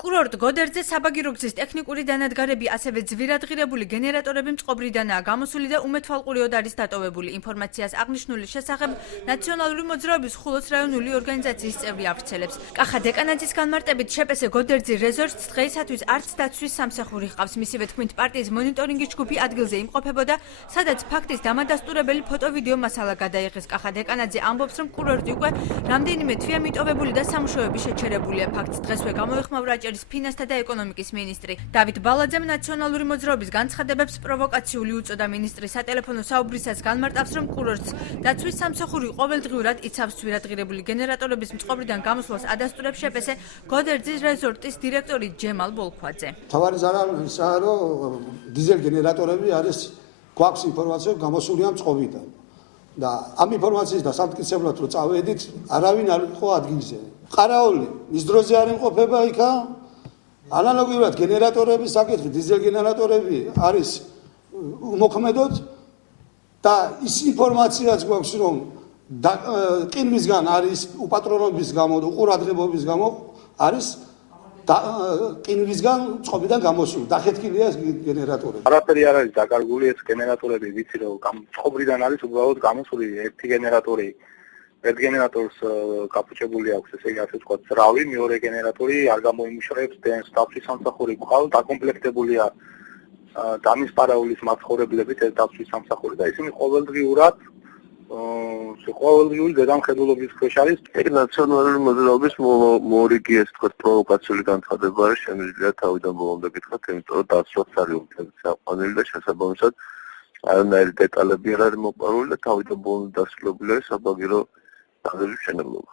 კურორტ გოდერძზე საბაგირო გზის ტექნიკური დანადგარები, ასევე ძვირადღირებული გენერატორები მწყობრიდანაა გამოსული და უმეთვალყურიოდ არის დატოვებული. ინფორმაციას აღნიშნული შესახებ ნაციონალური მოძრაობის ხულოს რაიონული ორგანიზაციის წევრი ავრცელებს. კახა დეკანაძის განმარტებით შეპესე გოდერძი რეზორტს დღეისათვის არც დაცვის სამსახური ჰყავს. მისივე თქმით, პარტიის მონიტორინგის ჯგუფი ადგილზე იმყოფებოდა, სადაც ფაქტის დამადასტურებელი ფოტო-ვიდეო მასალა გადაიღეს. კახა დეკანაძე ამბობს, რომ კურორტი უკვე რამდენიმე თვეა მიტოვებული და სამუშაოები შეჩერებულია. ფაქტს დღესვე გამოეხმაურა ფინანსთა და ეკონომიკის მინისტრი. დავით ბალაძემ ნაციონალური მოძრაობის განცხადებებს პროვოკაციული უწოდა. მინისტრი სატელეფონო საუბრისას განმარტავს, რომ კურორტს დაცვის სამსახური ყოველდღიურად იცავს. ძვირადღირებული გენერატორების მწყობრიდან გამოსვლას ადასტურებს შეპესე გოდერძის რეზორტის დირექტორი ჯემალ ბოლქვაძე. თავარი ზარალისაა, რომ დიზელ გენერატორები არის გვაქვს ინფორმაცია გამოსულია მწყობრიდან. და ამ ინფორმაციის დასამტკიცებლად რო წავედით, არავინ არ იყო ადგილზე. ყარაული ის დროზე არ იმყოფება იქა. ანალოგიურად გენერატორების საკითხი, დიზელ გენერატორები არის უმოქმედოდ და ის ინფორმაციაც გვაქვს, რომ ყინვისგან არის უპატრონობის გამო, უყურადღებობის გამო არის ყინვისგან წყობიდან გამოსული. დახეთქილია ეს გენერატორები. არაფერი არ არის დაკარგული, ეს გენერატორები ვიცი რომ წყობრიდან არის უბრალოდ გამოსული ერთი გენერატორი. ერთ გენერატორს გაფუჭებული აქვს, ესე იგი ასე ვთქვათ, ძრავი, მეორე გენერატორი არ გამოიმუშავებს დაცვის სამსახური ყავს, დაკომპლექტებულია დამისპარაულის მაცხოვრებლებით ეს დაცვის სამსახური და ისინი ყოველდღიურად ყოველდღიური დედამხედველობის ქვეშ არის. ეგ ნაციონალური მოძრაობის მორიგი ეს თქვა პროვოკაციული განცხადება არის, შემიძლია თავიდან ბოლომდე გითხრათ, იმიტომ რომ დაცვაც არის უმთავრესი საყვანილი და შესაბამისად არანაირი დეტალები არ არის მოპარული და თავიდან ბოლომდე დასრულებული არის საბაგირო დაგების მშენებლობა.